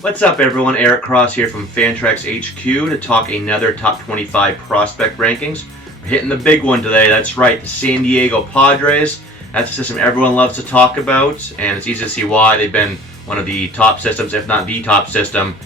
What's up everyone, Eric Cross here from FantraxHQ to talk another top 25 prospect rankings. We're hitting the big one today, that's right, the San Diego Padres. That's a system everyone loves to talk about, and it's easy to see why. They've been one of the top systems, if not the top system,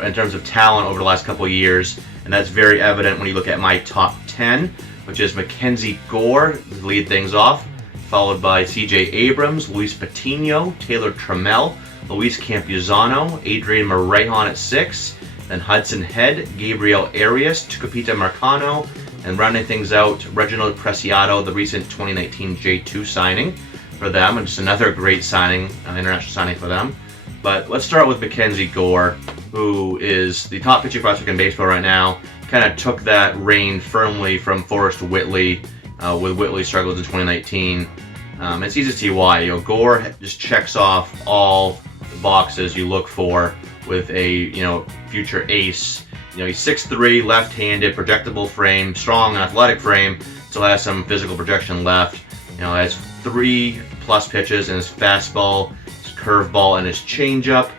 in terms of talent over the last couple of years. And that's very evident when you look at my top 10, which is MACKENZIE Gore to lead things off, followed by CJ Abrams, Luis Patino, Taylor Trammell, Luis Campuzano, Adrian Morejon at 6, then Hudson Head, Gabriel Arias, Tucupita Marcano, and rounding things out, Reginald Preciado, the recent 2019 J2 signing for them, and just another great signing, international signing for them. But let's start with MACKENZIE Gore, who is the top pitching prospect in baseball right now. Kind of took that reign firmly from Forrest Whitley, with Whitley's struggles in 2019. It's easy to see why. Gore just checks off all the boxes you look for with a future ace. He's 6'3", left-handed, projectable frame, strong athletic frame, still has some physical projection left. Has 3+ pitches in his fastball, his curveball, and his changeup,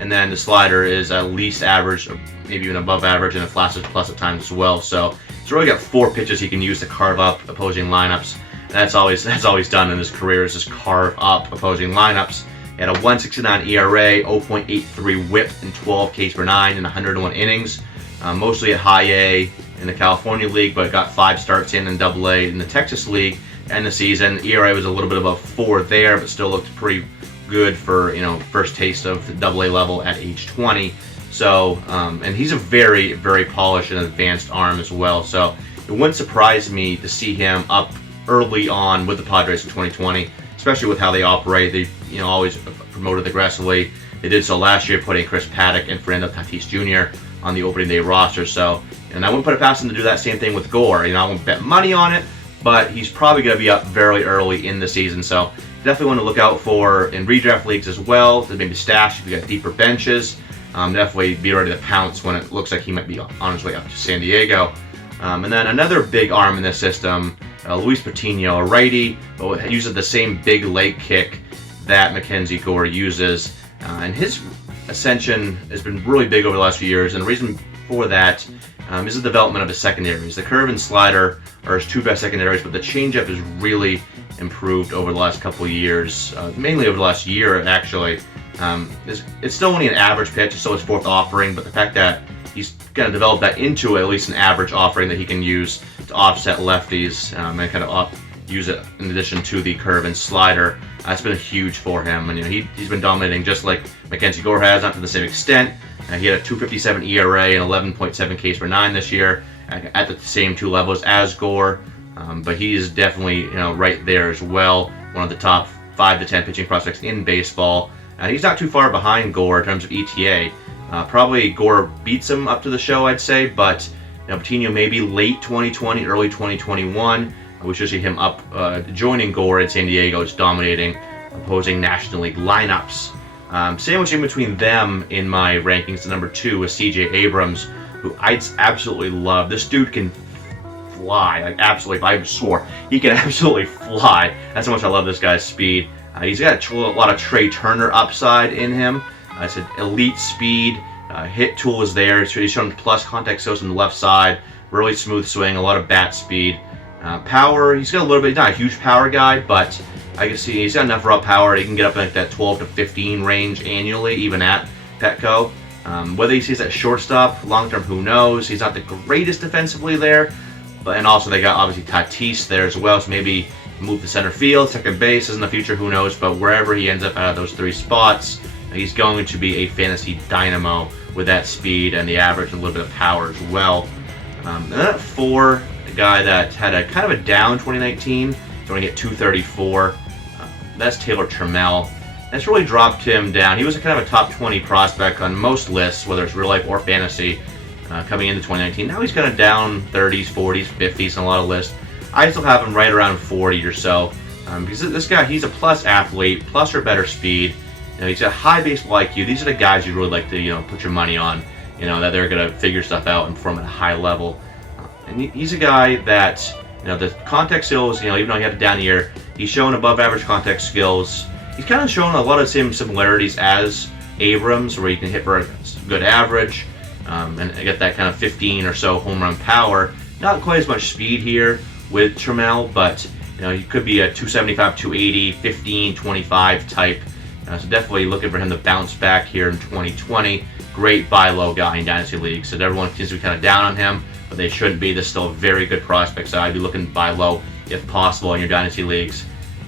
and then the slider is at least average, maybe even above average, and it flashes plus at times as well. So he's really got 4 pitches he can use to carve up opposing lineups. And that's always done in his career, is just carve up opposing lineups. He had a 1.69 ERA, 0.83 WHIP, and 12 Ks per 9 in 101 innings. Mostly at High A in the California League, but got 5 starts in Double A in the Texas League. And the season ERA was a little bit above 4 there, but still looked pretty good for first taste of the Double A level at age 20. So and he's a very, very polished and advanced arm as well. So it wouldn't surprise me to see him up early on with the Padres in 2020, especially with how they operate. They always promoted aggressively. They did so last year, putting Chris Paddack and Fernando Tatis Jr. on the opening day roster. So, and I wouldn't put it past him to do that same thing with Gore. I won't bet money on it, but he's probably going to be up very early in the season. So definitely want to look out for in redraft leagues as well, to maybe stash if you got deeper benches. Definitely be ready to pounce when it looks like he might be on his way up to San Diego. And then another big arm in this system, Luis Patino, a righty, but uses the same big leg kick that MACKENZIE Gore uses. And his ascension has been really big over the last few years, and the reason for that is the development of his secondaries. The curve and slider are his 2 best secondaries, but the changeup has really improved over the last couple of years, mainly over the last year actually. It's still only an average pitch, it's still his 4th offering, but the fact that he's going to develop that into at least an average offering that he can use to offset lefties and kind of use it in addition to the curve and slider. That's been huge for him, and he's been dominating just like MACKENZIE Gore has, not to the same extent. He had a 2.57 ERA and 11.7 Ks per 9 this year at the same 2 levels as Gore, but he is definitely right there as well, one of the top 5 to 10 pitching prospects in baseball. He's not too far behind Gore in terms of ETA. Probably Gore beats him up to the show, I'd say, but Patino maybe late 2020, early 2021. We should see him up joining Gore in San Diego, just dominating opposing National League lineups. Sandwiching between them in my rankings, the number 2 is CJ Abrams, who I absolutely love. This dude can fly, like absolutely. I swore he can absolutely fly. That's how much I love this guy's speed. He's got a lot of Trey Turner upside in him. It's an elite speed. Hit tool is there. So he's shown plus contact skills on the left side. Really smooth swing, a lot of bat speed. Power, he's got a little bit. He's not a huge power guy, but I can see he's got enough raw power. He can get up in like that 12 to 15 range annually, even at Petco. Whether he sees that shortstop long term, who knows? He's not the greatest defensively there, and also they got obviously Tatis there as well. So maybe move to center field, second base in the future, who knows? But wherever he ends up out of those 3 spots, he's going to be a fantasy dynamo with that speed and the average and a little bit of power as well. And then at 4, a guy that had a kind of a down 2019, going to get 234. That's Taylor Trammell. That's really dropped him down. He was a kind of a top 20 prospect on most lists, whether it's real life or fantasy, coming into 2019. Now he's kind of down 30s, 40s, 50s on a lot of lists. I still have him right around 40 or so, because this guy, he's a plus athlete, plus or better speed. He's got high baseball IQ. These are the guys you really like to put your money on, that they're going to figure stuff out and perform at a high level. And he's a guy that, the contact skills, even though he had a down year, he's shown above average contact skills. He's kind of shown a lot of the same similarities as ABRAMS, where you can hit for a good average and get that kind of 15 or so home run power. Not quite as much speed here with TRAMMELL, but he could be a 275, 280, 15, 25 type. So definitely looking for him to bounce back here in 2020. Great buy low guy in Dynasty League. So everyone seems to be kind of down on him, but they shouldn't be. This is still a very good prospect, so I'd be looking to buy low if possible in your Dynasty Leagues.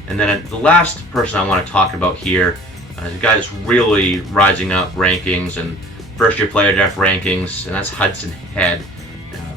And then the last person I want to talk about here is a guy that's really rising up rankings and first-year player draft rankings, and that's Hudson Head.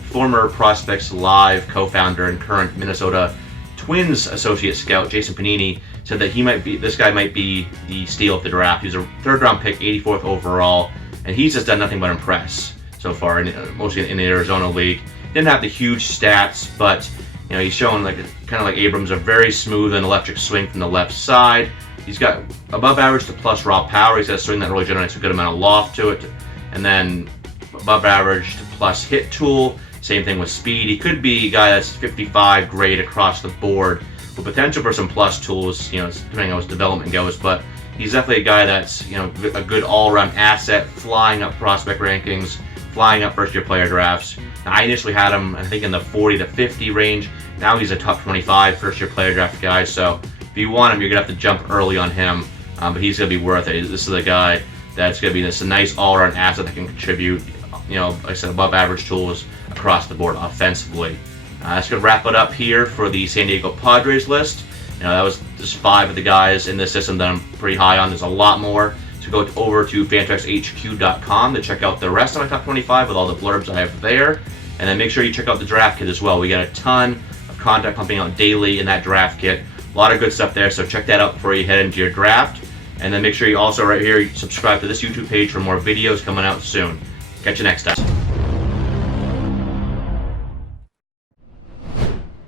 Former Prospects Live co-founder and current Minnesota Twins associate scout Jason Panini said that this guy might be the steal of the draft. He's a third-round pick, 84th overall, and he's just done nothing but impress so far, mostly in the Arizona League. Didn't have the huge stats, but he's showing kind of like ABRAMS, a very smooth and electric swing from the left side. He's got above average to plus raw power. He's got a swing that really generates a good amount of loft to it, and then above average to plus hit tool. Same thing with speed. He could be a guy that's 55 grade across the board with potential for some plus tools, depending on how his development goes. But he's definitely a guy that's, a good all-around asset, flying up prospect rankings, flying up first-year player drafts. Now, I initially had him, I think, in the 40 to 50 range. Now he's a top 25 first-year player draft guy. So if you want him, you're going to have to jump early on him. But he's going to be worth it. This is a guy that's going to be a nice all-around asset that can contribute, like I said, above average tools across the board offensively. That's going to wrap it up here for the San Diego Padres list. That was just 5 of the guys in this system that I'm pretty high on. There's a lot more. So go over to FantraxHQ.com to check out the rest of my top 25 with all the blurbs I have there. And then make sure you check out the draft kit as well. We got a ton of content pumping out daily in that draft kit. A lot of good stuff there, so check that out before you head into your draft. And then make sure you also right here subscribe to this YouTube page for more videos coming out soon. Catch you next time.